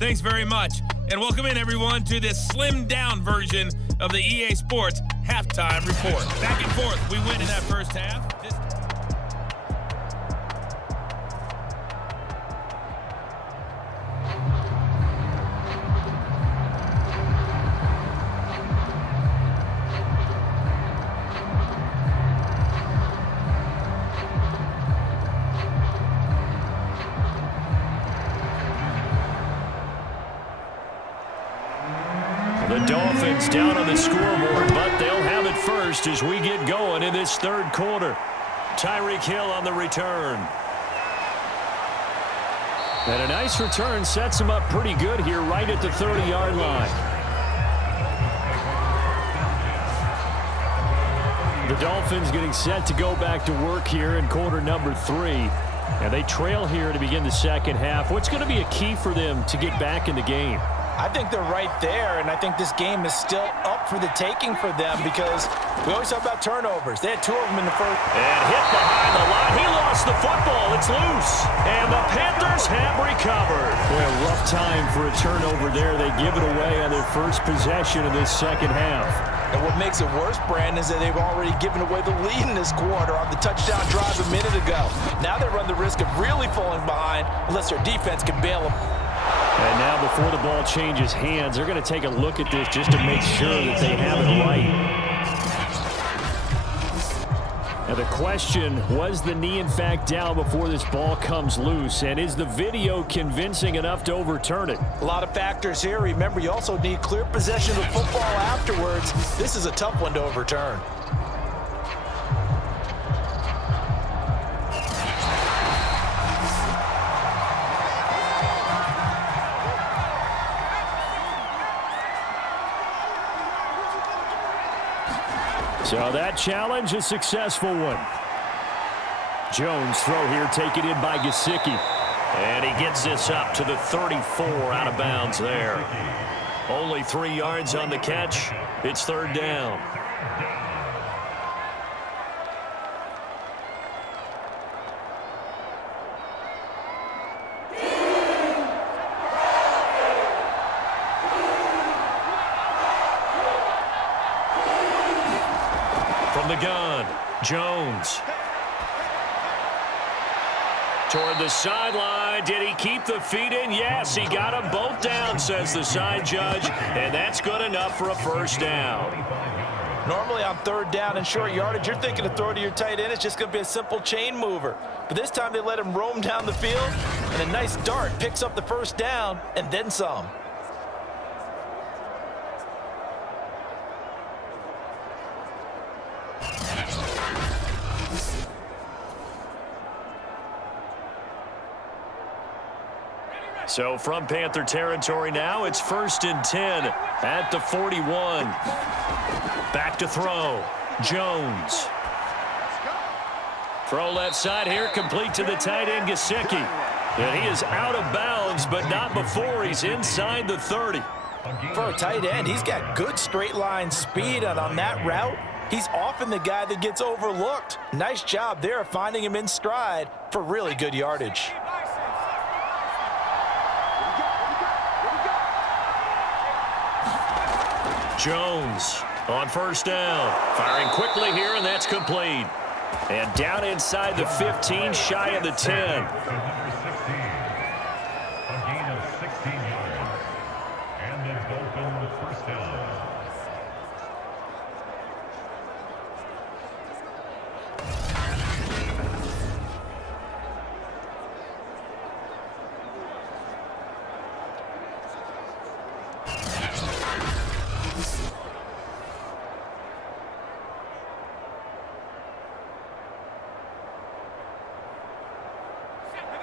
Thanks very much. And welcome in, everyone, to this slimmed-down version of the EA Sports Halftime Report. Back and forth, we win in that first half. The Dolphins down on the scoreboard, but they'll have it first as we get going in this third quarter. Tyreek Hill on the return. And a nice return sets him up pretty good here right at the 30-yard line. The Dolphins getting set to go back to work here in quarter number 3. And they trail here to begin the second half. What's going to be a key for them to get back in the game? I think they're right there, and I think this game is still up for the taking for them because we always talk about turnovers. They had 2 of them in the first. And hit behind the line. He lost the football. It's loose. And the Panthers have recovered. Boy, a rough time for a turnover there. They give it away on their first possession of this second half. And what makes it worse, Brandon, is that they've already given away the lead in this quarter on the touchdown drive a minute ago. Now they run the risk of really falling behind unless their defense can bail them. And now before the ball changes hands, they're going to take a look at this just to make sure that they have it right. Now the question, was the knee in fact down before this ball comes loose? And is the video convincing enough to overturn it? A lot of factors here. Remember, you also need clear possession of football afterwards. This is a tough one to overturn. So that challenge, a successful one. Jones throw here taken in by Gesicki. And he gets this up to the 34 out of bounds there. Only 3 yards on the catch. It's third down. From the gun, Jones. Toward the sideline. Did he keep the feet in? Yes, he got them both down, says the side judge. And that's good enough for a first down. Normally on third down and short yardage, you're thinking to throw to your tight end. It's just going to be a simple chain mover. But this time they let him roam down the field. And a nice dart picks up the first down and then some. So from Panther territory now, it's 1st and 10 at the 41. Back to throw. Jones. Throw left side here, complete to the tight end, Gesicki. And he is out of bounds, but not before he's inside the 30. For a tight end, he's got good straight line speed, and on that route, he's often the guy that gets overlooked. Nice job there finding him in stride for really good yardage. Jones on first down. Firing quickly here, and that's complete. And down inside the 15, shy of the 10. A gain of 16 yards. And the Dolphins first down.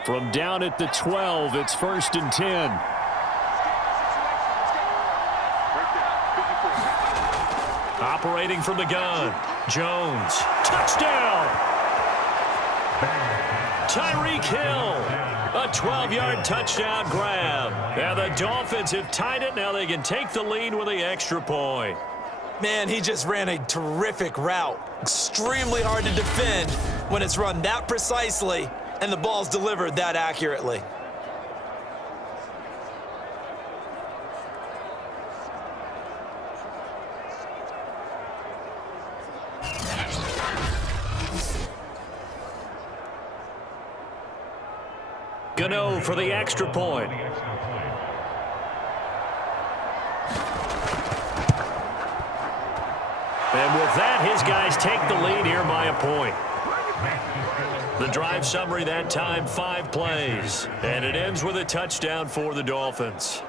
From down at the 12, it's 1st and 10. Operating from the gun. Jones. Touchdown! Tyreek Hill. A 12-yard touchdown grab. And the Dolphins have tied it. Now they can take the lead with the extra point. Man, he just ran a terrific route. Extremely hard to defend when it's run that precisely and the ball's delivered that accurately. Gano for the extra point. And with that, his guys take the lead here by a point. The drive summary that time, 5 plays. And it ends with a touchdown for the Dolphins.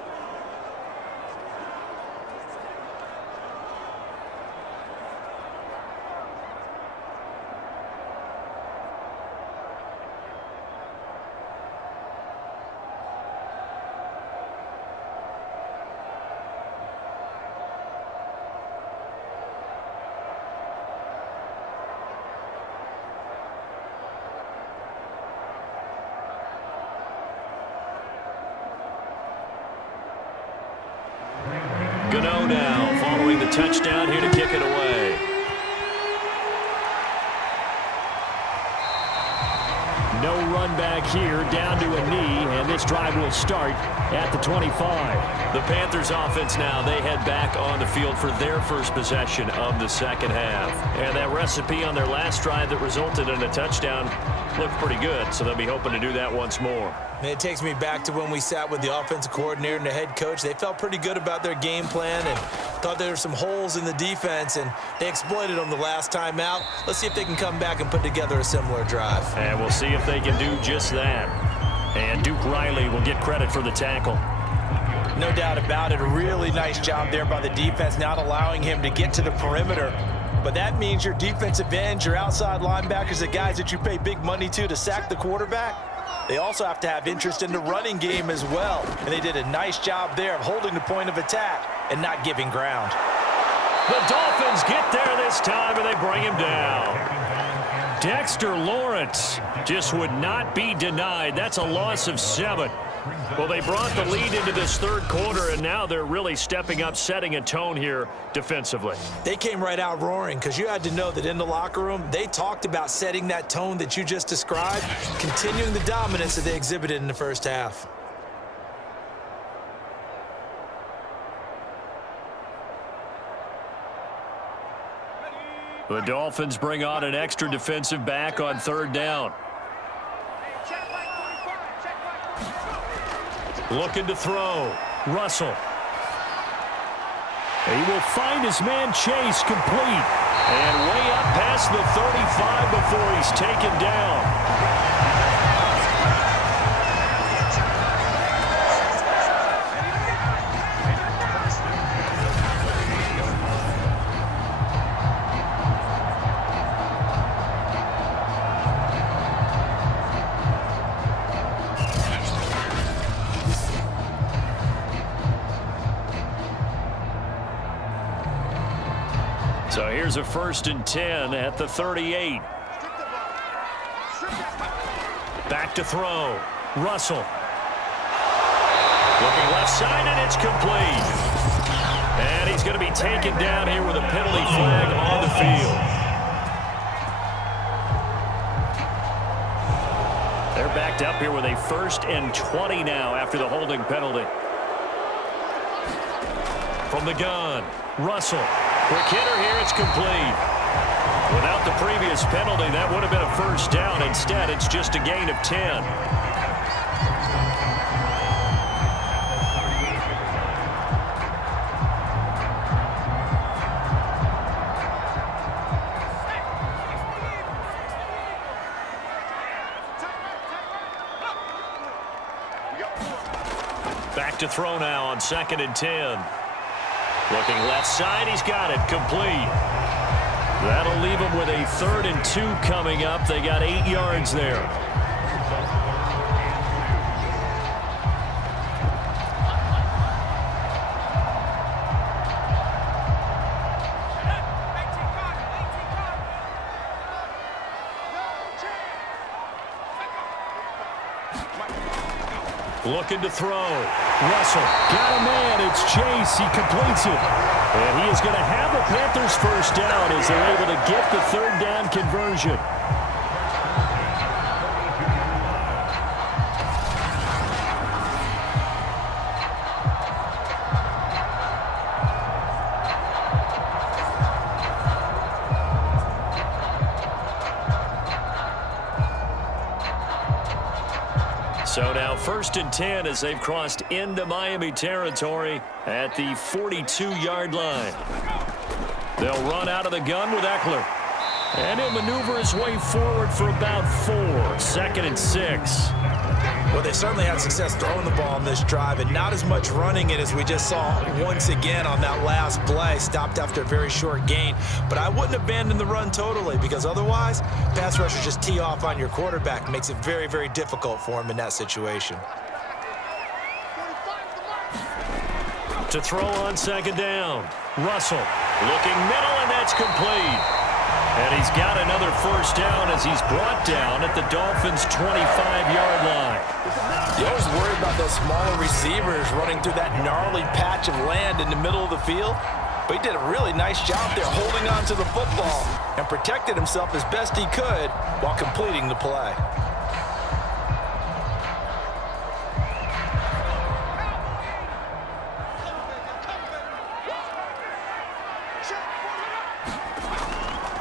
Gano now following the touchdown here to kick it away. No run back here, down to a knee, and this drive will start at the 25. The Panthers offense now, they head back on the field for their first possession of the second half. And that recipe on their last drive that resulted in a touchdown looked pretty good, so they'll be hoping to do that once more. Man, it takes me back to when we sat with the offensive coordinator and the head coach. They felt pretty good about their game plan and thought there were some holes in the defense, and they exploited them the last time out. Let's see if they can come back and put together a similar drive. And we'll see if they can do just that. And Duke Riley will get credit for the tackle. No doubt about it. A really nice job there by the defense, not allowing him to get to the perimeter. But that means your defensive ends, your outside linebackers, the guys that you pay big money to sack the quarterback, they also have to have interest in the running game as well. And they did a nice job there of holding the point of attack and not giving ground. The Dolphins get there this time, and they bring him down. Dexter Lawrence just would not be denied. That's a loss of 7. Well, they brought the lead into this third quarter, and now they're really stepping up, setting a tone here defensively. They came right out roaring because you had to know that in the locker room, they talked about setting that tone that you just described, continuing the dominance that they exhibited in the first half. The Dolphins bring on an extra defensive back on third down. Looking to throw. Russell. He will find his man Chase complete. And way up past the 35 before he's taken down. So here's a 1st and 10 at the 38. Back to throw. Russell. Looking left side, and it's complete. And he's going to be taken down here with a penalty flag on the field. They're backed up here with a 1st and 20 now after the holding penalty. From the gun, Russell. Quick hitter here, it's complete. Without the previous penalty, that would have been a 1st down. Instead, it's just a gain of 10. Back to throw now on 2nd and 10. Looking left side, he's got it, complete. That'll leave him with a 3rd and 2 coming up. They got 8 yards there. Looking to throw. Russell got a man. It's Chase. He completes it. And he is going to have the Panthers 1st down as they're able to get the 3rd down conversion. So now 1st and 10 as they've crossed into Miami territory at the 42-yard line. They'll run out of the gun with Eckler. And he'll maneuver his way forward for about 4. 2nd and 6. Well, they certainly had success throwing the ball on this drive and not as much running it as we just saw once again on that last play. Stopped after a very short gain. But I wouldn't abandon the run totally because otherwise, pass rushers just tee off on your quarterback. Makes it very, very difficult for him in that situation. To throw on 2nd down. Russell looking middle, and that's complete. And he's got another 1st down as he's brought down at the Dolphins' 25-yard line. You always worry about those smaller receivers running through that gnarly patch of land in the middle of the field. But he did a really nice job there holding on to the football and protected himself as best he could while completing the play.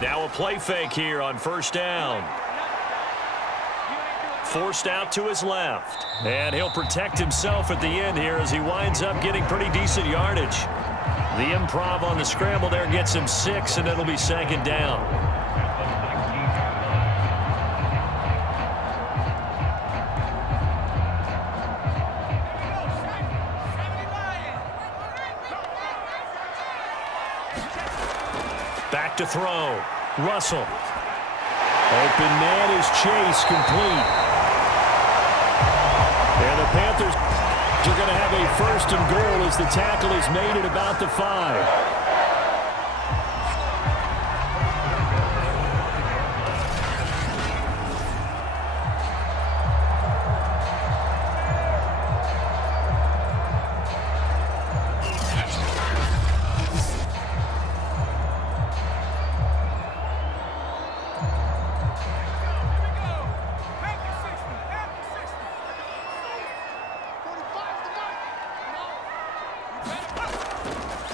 Now a play fake here on 1st down. Forced out to his left. And he'll protect himself at the end here as he winds up getting pretty decent yardage. The improv on the scramble there gets him 6, and it'll be 2nd down. Back to throw. Russell. Open man is Chase, complete. And the Panthers are going to have a 1st and goal as the tackle is made at about the 5.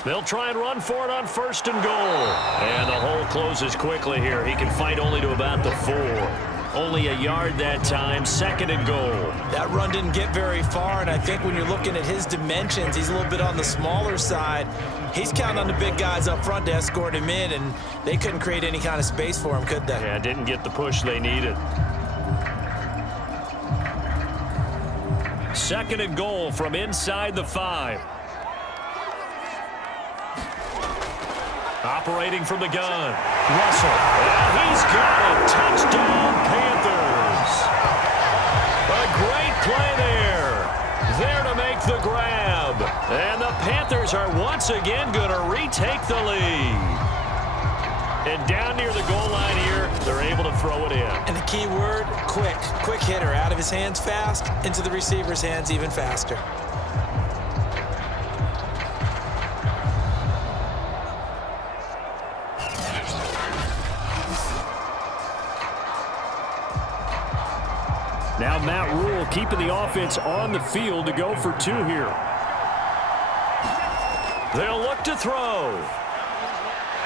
They'll try and run for it on 1st and goal. And the hole closes quickly here. He can fight only to about the 4. Only a yard that time, 2nd and goal. That run didn't get very far, and I think when you're looking at his dimensions, he's a little bit on the smaller side. He's counting on the big guys up front to escort him in, and they couldn't create any kind of space for him, could they? Yeah, didn't get the push they needed. 2nd and goal from inside the 5. Operating from the gun. Russell. And he's got it. Touchdown, Panthers. A great play there. There to make the grab. And the Panthers are once again going to retake the lead. And down near the goal line here, they're able to throw it in. And the key word, quick. Quick hitter. Out of his hands fast, into the receiver's hands even faster. Now Matt Rule keeping the offense on the field to go for 2 here. They'll look to throw.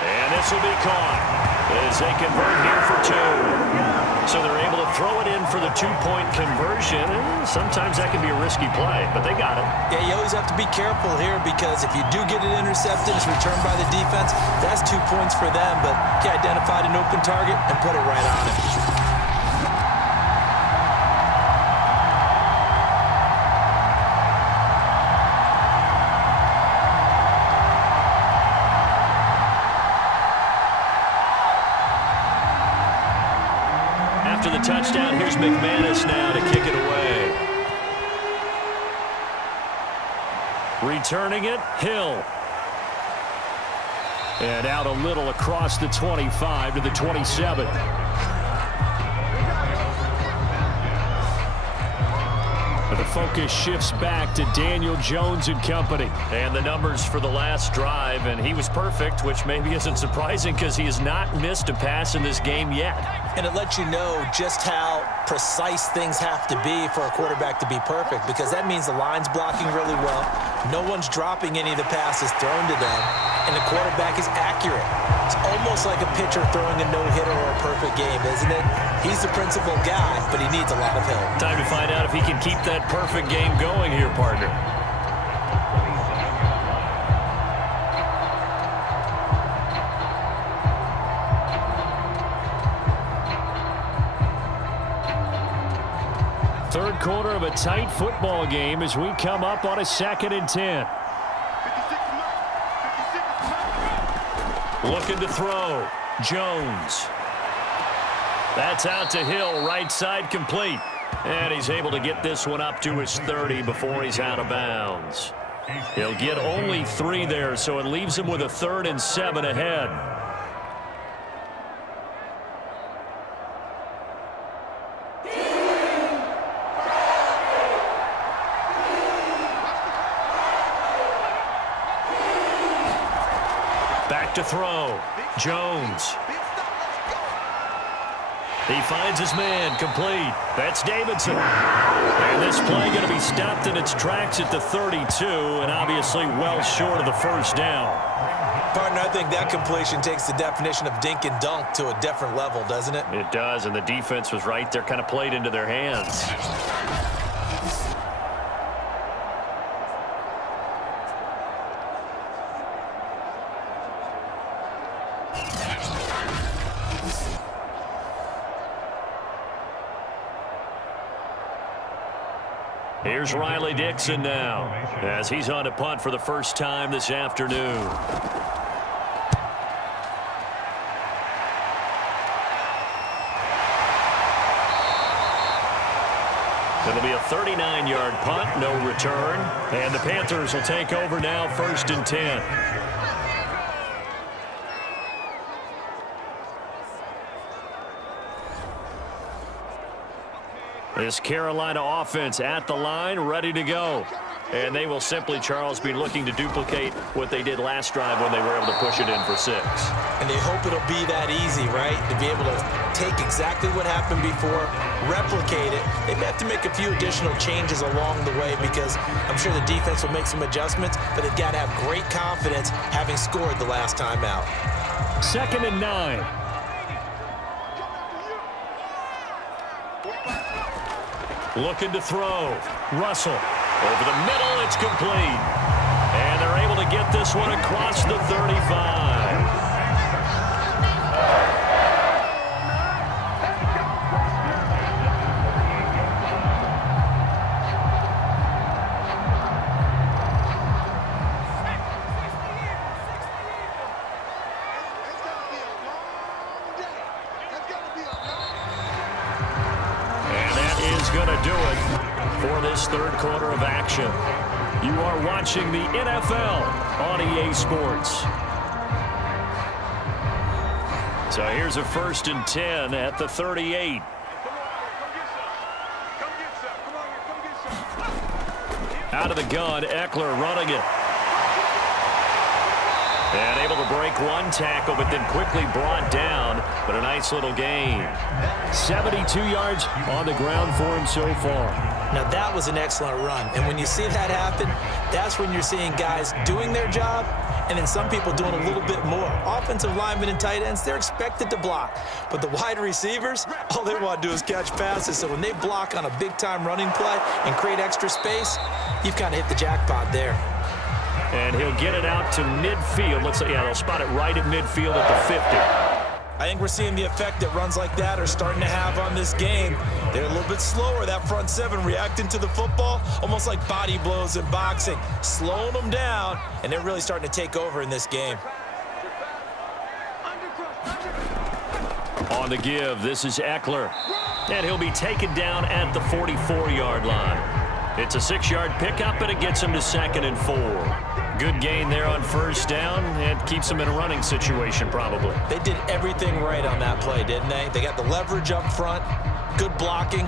And this will be caught as they convert here for 2. So they're able to throw it in for the 2-point conversion. And sometimes that can be a risky play, but they got it. Yeah, you always have to be careful here because if you do get it intercepted, it's returned by the defense, that's 2 points for them. But he identified an open target and put it right on him. After the touchdown, here's McManus now to kick it away. Returning it, Hill. And out a little across the 25 to the 27. The focus shifts back to Daniel Jones and company. And the numbers for the last drive, and he was perfect, which maybe isn't surprising because he has not missed a pass in this game yet. And it lets you know just how precise things have to be for a quarterback to be perfect because that means the line's blocking really well. No one's dropping any of the passes thrown to them, and the quarterback is accurate. It's almost like a pitcher throwing a no-hitter or a perfect game, isn't it? He's the principal guy, but he needs a lot of help. Time to find out if he can keep that perfect game going here, partner. Third quarter of a tight football game as we come up on a 2nd and 10. Looking to throw. Jones. That's out to Hill, right side complete. And he's able to get this one up to his 30 before he's out of bounds. He'll get only 3 there, so it leaves him with a 3rd and 7 ahead. Back to throw. Jones. He finds his man, complete. That's Davidson. And this play going to be stopped in its tracks at the 32, and obviously well short of the first down. Partner, I think that completion takes the definition of dink and dunk to a different level, doesn't it? It does, and the defense was right there, kind of played into their hands. Here's Riley Dixon now, as he's on a punt for the first time this afternoon. It'll be a 39-yard punt, no return, and the Panthers will take over now, 1st and 10. This Carolina offense at the line, ready to go. And they will simply, Charles, be looking to duplicate what they did last drive when they were able to push it in for 6. And they hope it'll be that easy, right? To be able to take exactly what happened before, replicate it. They may have to make a few additional changes along the way because I'm sure the defense will make some adjustments, but they've got to have great confidence having scored the last time out. 2nd and 9. Looking to throw. Russell. Over the middle, it's complete. And they're able to get this one across the 35. For this third quarter of action. You are watching the NFL on EA Sports. So here's a 1st and 10 at the 38. Out of the gun, Eckler running it. And able to break one tackle, but then quickly brought down. But a nice little gain. 72 yards on the ground for him so far. Now, that was an excellent run. And when you see that happen, that's when you're seeing guys doing their job and then some people doing a little bit more. Offensive linemen and tight ends, they're expected to block. But the wide receivers, all they want to do is catch passes. So when they block on a big-time running play and create extra space, you've kind of hit the jackpot there. And he'll get it out to midfield. Let's say, yeah, they'll spot it right at midfield at the 50. I think we're seeing the effect that runs like that are starting to have on this game. They're a little bit slower, that front 7 reacting to the football, almost like body blows in boxing, slowing them down, and they're really starting to take over in this game. On the give, this is Eckler, and he'll be taken down at the 44-yard line. It's a 6-yard pickup, and it gets him to 2nd and 4. Good gain there on first down, and keeps him in a running situation probably. They did everything right on that play, didn't they? They got the leverage up front, good blocking,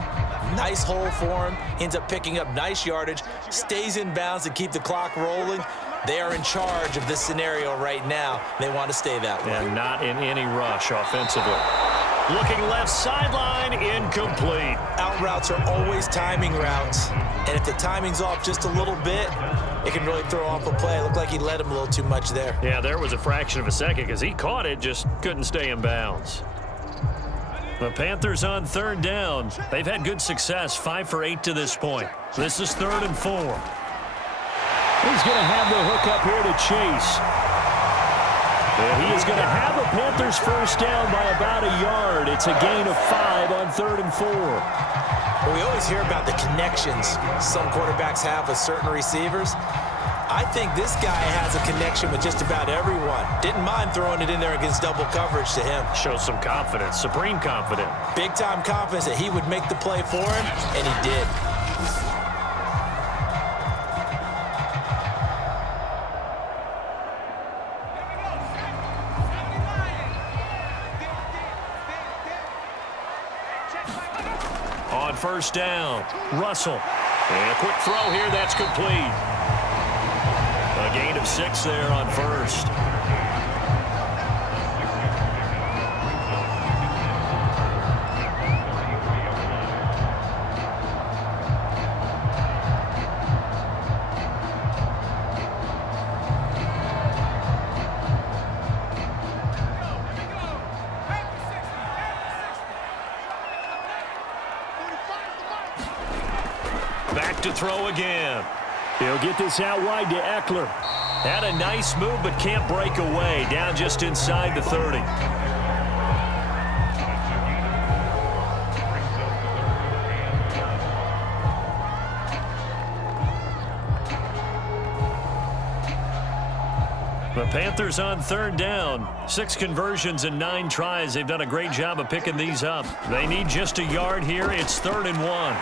nice hole for him, ends up picking up nice yardage, stays in bounds to keep the clock rolling. They are in charge of this scenario right now. They want to stay that way. And not in any rush offensively. Looking left sideline, incomplete. Out routes are always timing routes. And if the timing's off just a little bit, it can really throw off a play. It looked like he led him a little too much there. Yeah, there was a fraction of a second because he caught it, just couldn't stay in bounds. The Panthers on third down. They've had good success, 5 for 8 to this point. This is 3rd and 4. He's going to have the hook up here to Chase. And he is going to have the Panthers first down by about a yard. It's a gain of 5 on 3rd and 4. Well, we always hear about the connections some quarterbacks have with certain receivers. I think this guy has a connection with just about everyone. Didn't mind throwing it in there against double coverage to him. Shows some confidence, supreme confidence. Big-time confidence that he would make the play for him, and he did. On first down, Russell. And a quick throw here, that's complete. A gain of 6 there on first. Back to throw again. He'll get this out wide to Eckler. Had a nice move, but can't break away. Down just inside the 30. The Panthers on third down. 6 conversions and 9 tries. They've done a great job of picking these up. They need just a yard here. It's 3rd and 1.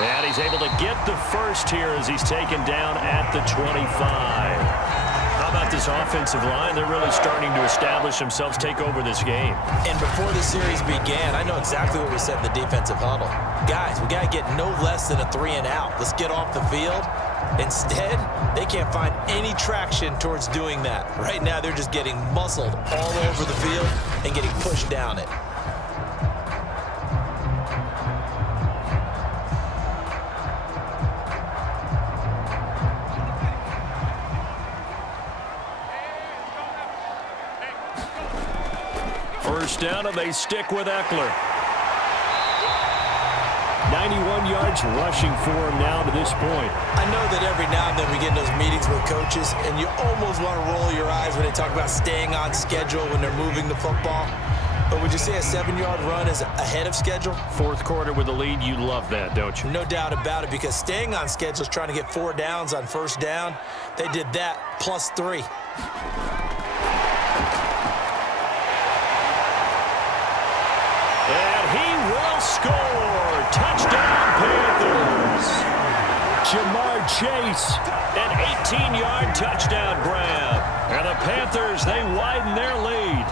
And he's able to get the first here as he's taken down at the 25. How about this offensive line? They're really starting to establish themselves, take over this game. And before the series began, I know exactly what we said in the defensive huddle. Guys, we got to get no less than a 3 and out. Let's get off the field. Instead, they can't find any traction towards doing that. Right now, they're just getting muscled all over the field and getting pushed down it. First down, and they stick with Eckler. 91 yards rushing for him now to this point. I know that every now and then we get in those meetings with coaches, and you almost want to roll your eyes when they talk about staying on schedule when they're moving the football. But would you say a 7-yard run is ahead of schedule? 4th quarter with a lead, you love that, don't you? No doubt about it, because staying on schedule is trying to get 4 downs on first down. They did that plus 3. And he will score. Touchdown, Panthers. Jamar Chase. An 18-yard touchdown grab. And the Panthers, they widen their lead.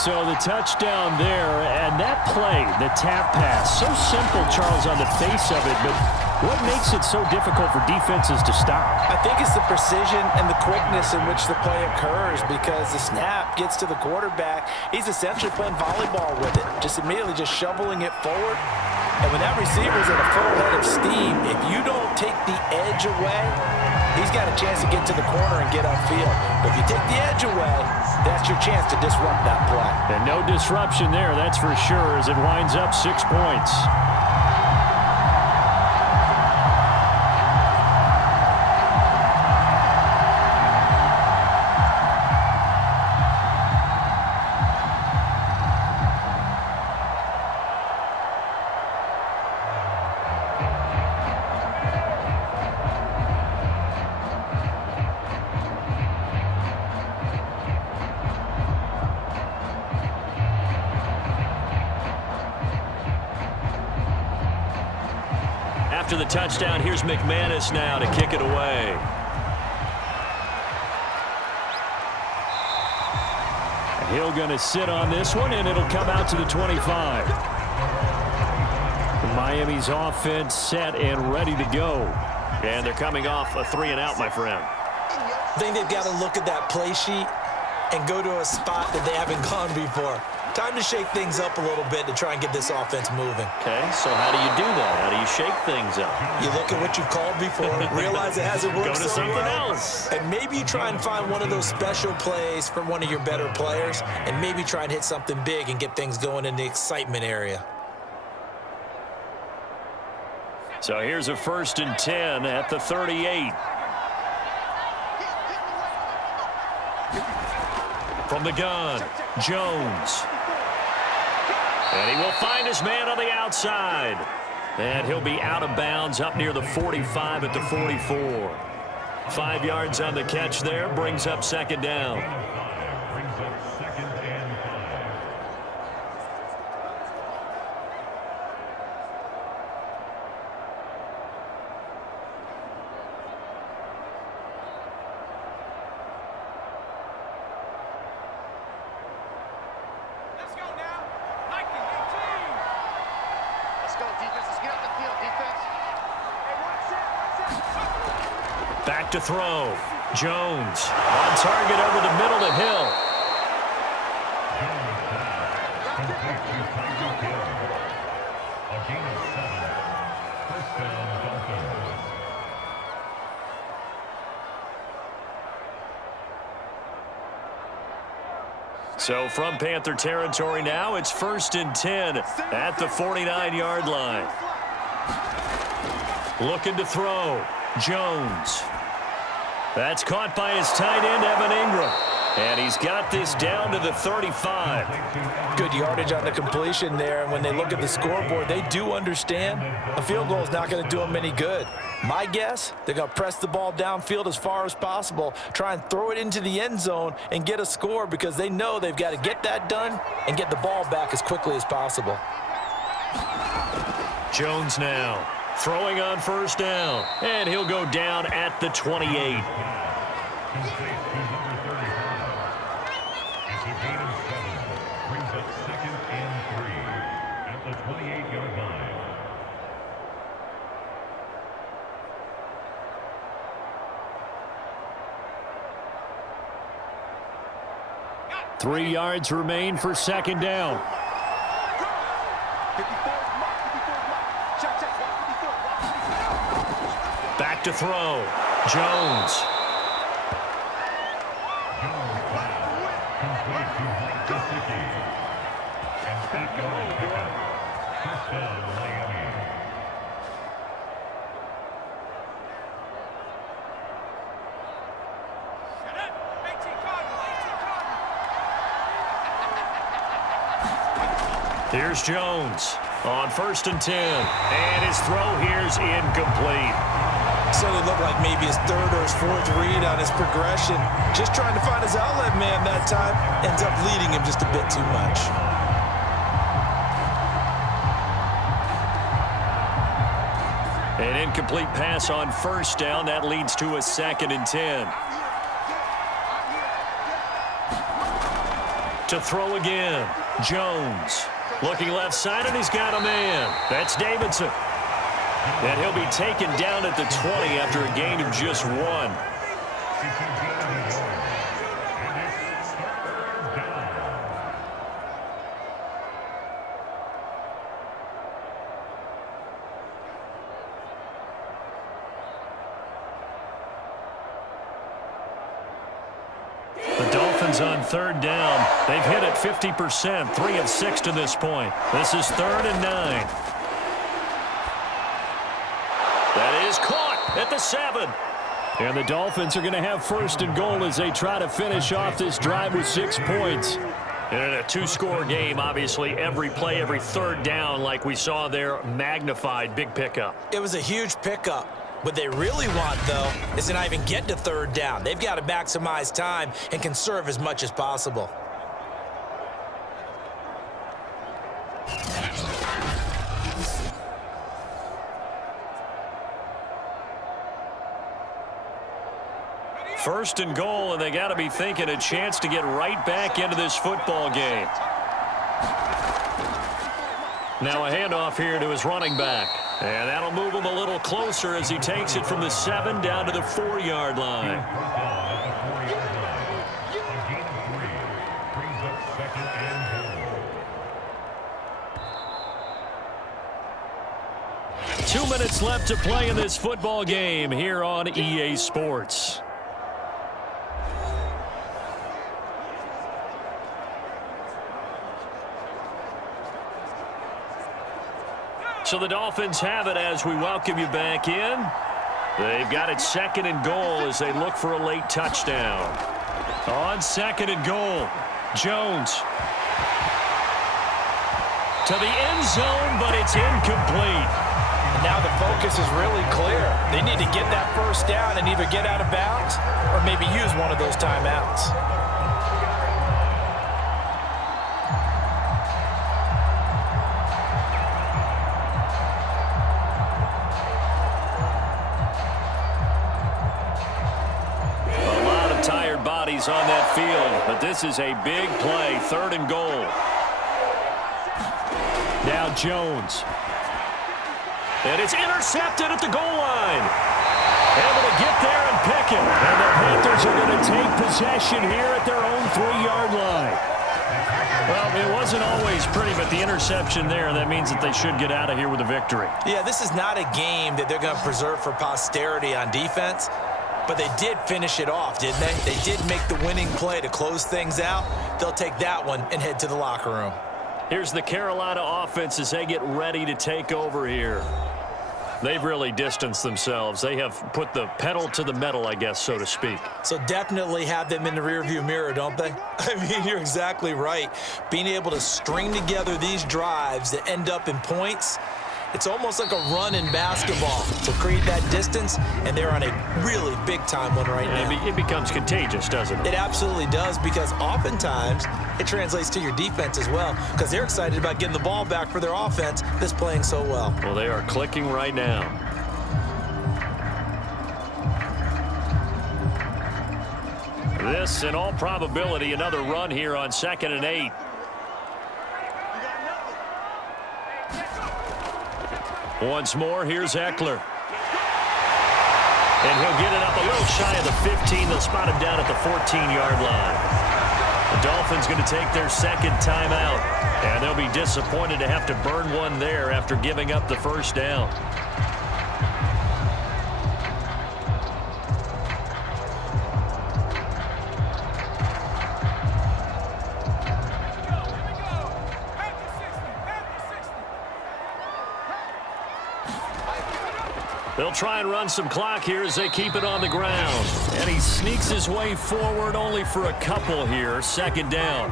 So the touchdown there, and that play, the tap pass, so simple, Charles, on the face of it, but what makes it so difficult for defenses to stop? I think it's the precision and the quickness in which the play occurs, because the snap gets to the quarterback. He's essentially playing volleyball with it, just immediately just shoveling it forward. And when that receiver's at a full head of steam, if you don't take the edge away, he's got a chance to get to the corner and get upfield. But if you take the edge away, that's your chance to disrupt that play. And no disruption there, that's for sure, as it winds up 6 points. After the touchdown, here's McManus now to kick it away. Hill going to sit on this one, and it'll come out to the 25. Miami's offense set and ready to go. And they're coming off a 3 and out, my friend. I think they've got to look at that play sheet and go to a spot that they haven't gone before. Time to shake things up a little bit to try and get this offense moving. Okay, so how do you do that? How do you shake things up? You look at what you've called before, realize it hasn't worked Go to so something well, else. and maybe you try and find one of those special plays from one of your better players, and maybe try and hit something big and get things going in the excitement area. So here's a 1st and 10 at the 38. From the gun, Jones. And he will find his man on the outside. And he'll be out of bounds up near the 45 at the 44. 5 yards on the catch there, brings up 2nd down. Brings up 2nd and 5. Let's go now. Like the team. Let's go, defense. Let's get out the field, defense. Hey, watch it. Back to throw. Jones on target over the middle to Hill. Complete to Tyreek Hill. A gain of 7. 1st down, Dolphins. So from Panther territory now, it's 1st and 10 at the 49-yard line. Looking to throw. Jones. That's caught by his tight end, Evan Ingram. And he's got this down to the 35. Good yardage on the completion there, and when they look at the scoreboard, they do understand a field goal is not going to do them any good. My guess, they're going to press the ball downfield as far as possible, try and throw it into the end zone and get a score because they know they've got to get that done and get the ball back as quickly as possible. Jones now throwing on 1st down, and he'll go down at the 28. Complete to number 35. It's a gain of 7. Brings up 2nd and 3 at the 28-yard line. Three yards remain for 2nd down. Back to throw. Jones. Complete to Gesicki. And back on the pickup. 1st down, Miami. Here's Jones on 1st and 10. And his throw here's incomplete. Certainly looked like maybe his 3rd or his 4th read on his progression. Just trying to find his outlet man that time. Ends up leading him just a bit too much. An incomplete pass on 1st down. That leads to a 2nd and 10. To throw again. Jones. Looking left side, and he's got a man. That's Davidson. And he'll be taken down at the 20 after a gain of just 1. The Dolphins on 3rd down. They've hit it 50%, 3 of 6 to this point. This is 3rd and 9. That is caught at the 7. And the Dolphins are going to have 1st and goal as they try to finish off this drive with 6 points. And in a 2-score game, obviously, every play, every 3rd down, like we saw there, magnified, big pickup. It was a huge pickup. What they really want, though, is to not even get to 3rd down. They've got to maximize time and conserve as much as possible. First and goal, and they got to be thinking a chance to get right back into this football game. Now a handoff here to his running back. And that'll move him a little closer as he takes it from the 7 down to the 4-yard line. A gain of 3 brings up 2nd and goal. 2 minutes left to play in this football game here on EA Sports. So the Dolphins have it as we welcome you back in. They've got it 2nd and goal as they look for a late touchdown. On 2nd and goal, Jones to the end zone, but it's incomplete. And now the focus is really clear. They need to get that first down and either get out of bounds or maybe use one of those timeouts. Bodies on that field, but this is a big play. 3rd and goal. Now Jones. And it's intercepted at the goal line. Able to get there and pick it. And the Panthers are going to take possession here at their own 3-yard line. Well, it wasn't always pretty, but the interception there, that means that they should get out of here with a victory. Yeah, this is not a game that they're going to preserve for posterity on defense. But they did finish it off, didn't they? They did make the winning play to close things out. They'll take that one and head to the locker room. Here's the Carolina offense as they get ready to take over here. They've really distanced themselves. They have put the pedal to the metal, I guess, so to speak. So definitely have them in the rearview mirror, don't they? I mean, you're exactly right. Being able to string together these drives that end up in points, it's almost like a run in basketball to create that distance, and they're on a really big-time one right now. It becomes contagious, doesn't it? It absolutely does, because oftentimes it translates to your defense as well, because they're excited about getting the ball back for their offense that's playing so well. Well, they are clicking right now. This, in all probability, another run here on 2nd and 8. Once more, here's Eckler. And he'll get it up a little shy of the 15. They'll spot him down at the 14-yard line. The Dolphins going to take their 2nd timeout. And they'll be disappointed to have to burn one there after giving up the first down. They'll try and run some clock here as they keep it on the ground. And he sneaks his way forward only for a couple here. 2nd down.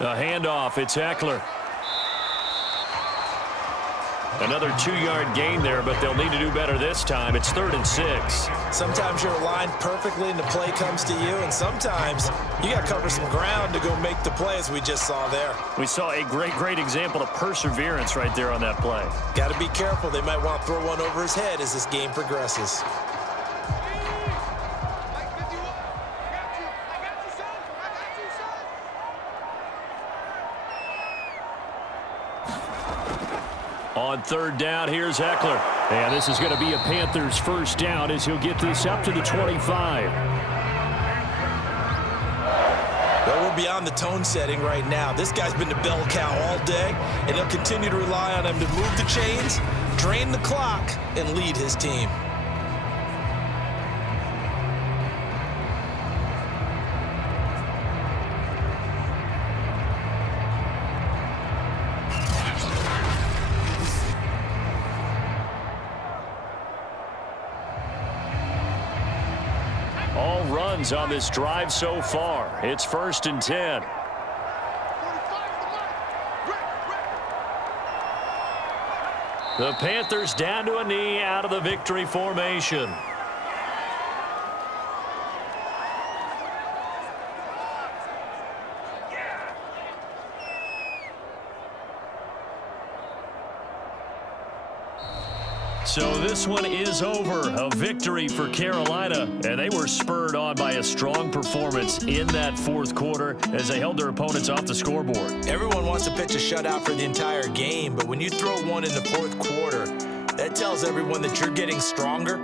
A handoff, it's Eckler. Another 2-yard gain there, but they'll need to do better this time. It's 3rd and 6. Sometimes you're aligned perfectly and the play comes to you, and sometimes you got to cover some ground to go make the play, as we just saw there. We saw a great example of perseverance right there on that play. Got to be careful. They might want to throw one over his head as this game progresses. On 3rd down, here's Eckler. And this is going to be a Panthers first down as he'll get this up to the 25. Well, we're beyond the tone setting right now. This guy's been the bell cow all day, and he'll continue to rely on him to move the chains, drain the clock, and lead his team. All runs on this drive so far. It's 1st and 10. The Panthers down to a knee out of the victory formation. So this one is over. A victory for Carolina, and they were spurred on by a strong performance in that fourth quarter as they held their opponents off the scoreboard. Everyone wants to pitch a shutout for the entire game, but when you throw one in the fourth quarter, that tells everyone that you're getting stronger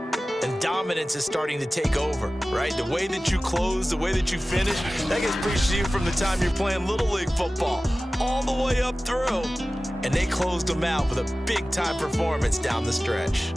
and dominance is starting to take over, right? The way that you close, the way that you finish, that gets preached to you from the time you're playing Little League football all the way up through. And they closed them out with a big-time performance down the stretch.